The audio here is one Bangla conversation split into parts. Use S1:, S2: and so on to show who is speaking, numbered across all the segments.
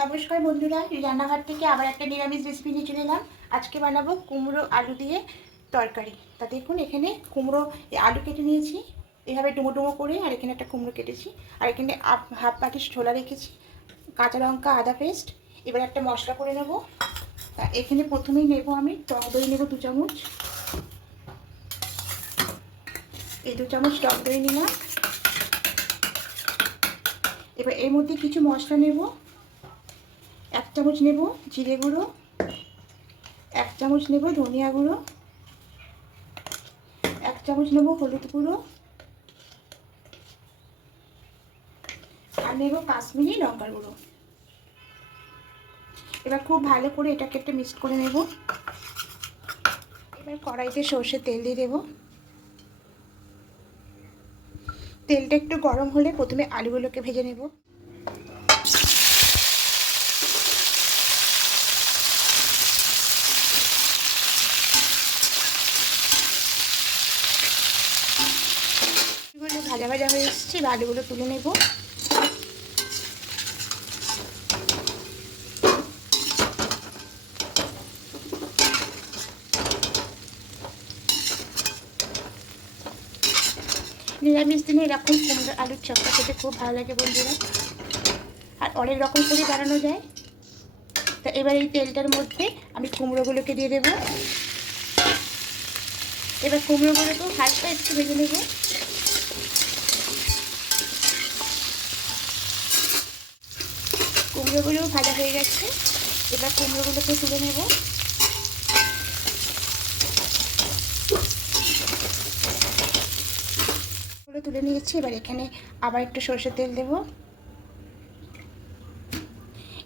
S1: নমস্কার বন্ধুরা রান্নাঘর থেকে আবার একটা নিরামিষ রেসিপি নিয়ে চলে এলাম। আজকে বানাবো কুমড়ো আলু দিয়ে তরকারি। তা দেখুন, এখানে কুমড়ো আলু কেটে নিয়েছি। এভাবে ডুমো ডুমো করে আর এখানে একটা কুমড়ো কেটেছি। আর এখানে হাফ বাটি ছোলা রেখেছি, কাঁচা লঙ্কা, আদা পেস্ট। এবার একটা মশলা করে নেব। তা এখানে প্রথমেই নেব আমি টক দই নেব দু চামচ। এই দু চামচ টক দই নিলাম। এবার এর মধ্যে কিছু মশলা নেব। চামচ নেব জিরে গুঁড়ো এক চামচ নেব ধনিয়া গুঁড়ো এক চামচ নেব হলুদ গুঁড়ো, আর নেব কাশ্মীরি লঙ্কার গুঁড়ো। এবার খুব ভালো করে এটাকে একটা মিক্স করে নেব। এবার কড়াইতে সর্ষের তেল দিয়ে দেবো। তেলটা একটু গরম হলে প্রথমে আলুগুলোকে ভেজে নেব আলুগুলো ভাজা ভাজা হয়ে এসছে, এবার আলুগুলো তুলে নেব। নিরামিষ দিনে এরকম কুমড়ো আলুর চপটা খেতে খুব ভালো লাগে বন্ধুরা। আর অনেক রকম করে বানানো যায়। তা এবার এই তেলটার মধ্যে আমি কুমড়োগুলোকে দিয়ে দেবো। এবার কুমড়োগুলোকেও হালকা একটু ভেজে নেব। কুমড়োগুলোও ভাজা হয়ে গেছে। এবার কুমড়োগুলোকে তুলে নেব। তুলে নিয়েছি, এবার এখানে আবার একটু সর্ষের তেল দেব।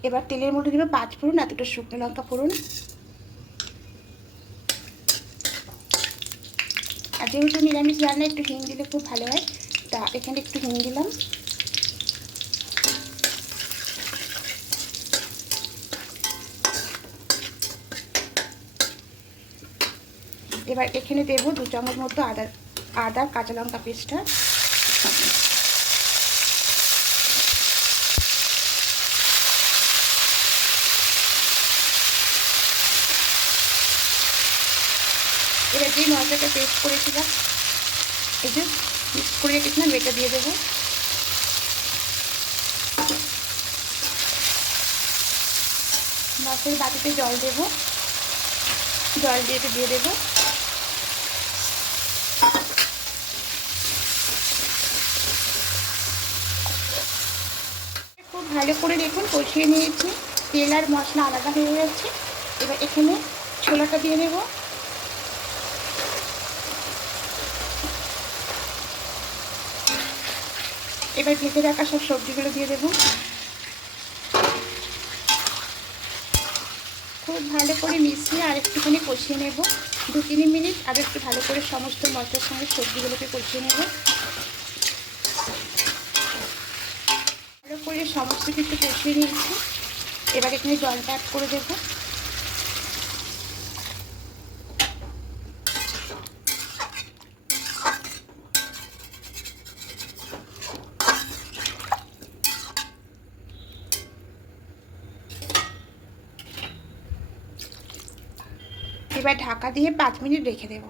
S1: এবার তেলের মধ্যে দেবো পাঁচ ফোড়ন আর দুটো শুকনো লঙ্কা ফোড়ন। আর যেহেতু নিরামিষ রান্না, একটু হিং দিলে খুব ভালো হয়। তা এখানে একটু হিং দিলাম। এবার এখানে দেবো দু চামচ মতো আদা আদা, কাঁচা লঙ্কা পেস্টটা। এবার যে মশলাটা পেস্ট করেছিলাম, এই যে মিক্স করে রেখেছিলাম, এটা দিয়ে দেবো। মাছের বাটিতে জল দেবো। জল দিয়ে দিয়ে দেবো। ভালো করে দেখুন, কষিয়ে নিয়েছি। তেল আর মশলা আলাদা হয়ে যাচ্ছে। এবার এখানে ছোলাটা দিয়ে দেবো। এবার ভেজে রাখা সব সবজিগুলো দিয়ে দেবো। খুব ভালো করে মিশিয়ে আর একটুখানি কষিয়ে নেব। দু তিন মিনিট, আর একটু ভালো করে সমস্ত মশলার সঙ্গে সবজিগুলোকে কষিয়ে নেব। করে সমস্ত কিছু কষিয়ে নিয়েছি। এবার এখানে জলটা অ্যাড করে দেবো। এবার ঢাকা দিয়ে পাঁচ মিনিট রেখে দেবো।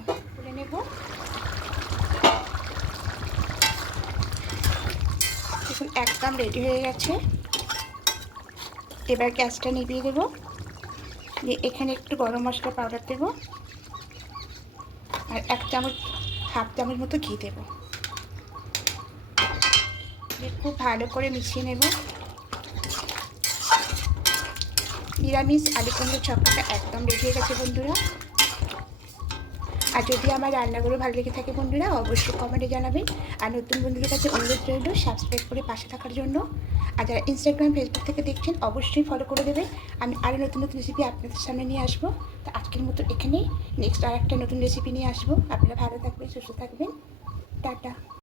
S1: দেখুন একদম রেডি হয়ে গেছে। এবার গ্যাসটা নিভিয়ে দেবো। দিয়ে এখানে একটু গরম মশলা পাউডার দেবো। আর এক চামচ, হাফ চামচ মতো ঘি দেবো। খুব ভালো করে মিশিয়ে নেব। নিরামিষ আলু কুমড়ো চক্কাটা একদম রেডি হয়ে গেছে বন্ধুরা। আর যদি আমার রান্নাগুলো ভালো লেগে থাকে বন্ধুরা, অবশ্যই কমেন্টে জানাবেন। আর নতুন বন্ধুদের কাছে অনুরোধ রইল সাবস্ক্রাইব করে পাশে থাকার জন্য। আর যারা ইনস্টাগ্রাম ফেসবুক থেকে দেখছেন, অবশ্যই ফলো করে দেবেন। আমি আরও নতুন নতুন রেসিপি আপনাদের সামনে নিয়ে আসব। তো আজকের মতো এখানেই। নেক্সট আর একটা নতুন রেসিপি নিয়ে আসব। আপনারা ভালো থাকবেন, সুস্থ থাকবেন। টাটা।